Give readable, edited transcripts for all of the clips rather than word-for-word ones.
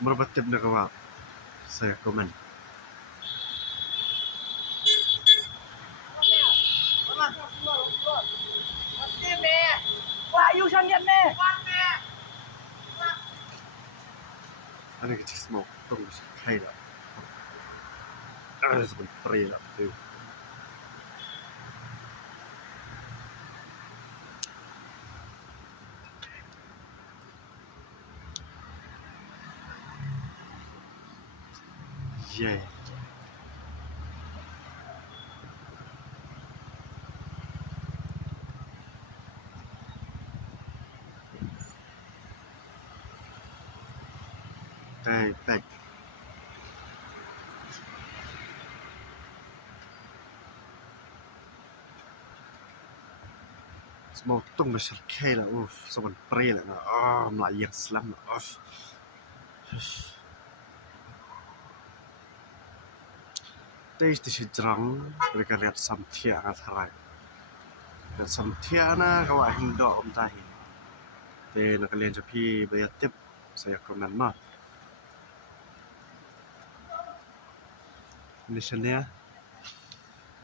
مرتب نقوى سيكون أنا قلت اسمه طنش حيلة أعز من طريلة ياي باي اسمه طنش الكيلة أوف صبن طريلة ملاعير سلام أوف تيجي تشجران بقى lihat samtia kan harai samtia na kawa hindo om tahi te nak kalian japi bayar tip saya konan ma ni shania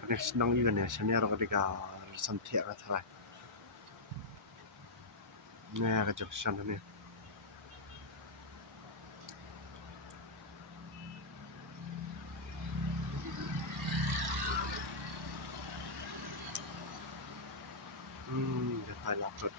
ni senang juga ni shania ro ketika samtia kan harai ni ka junction ni dia tai laput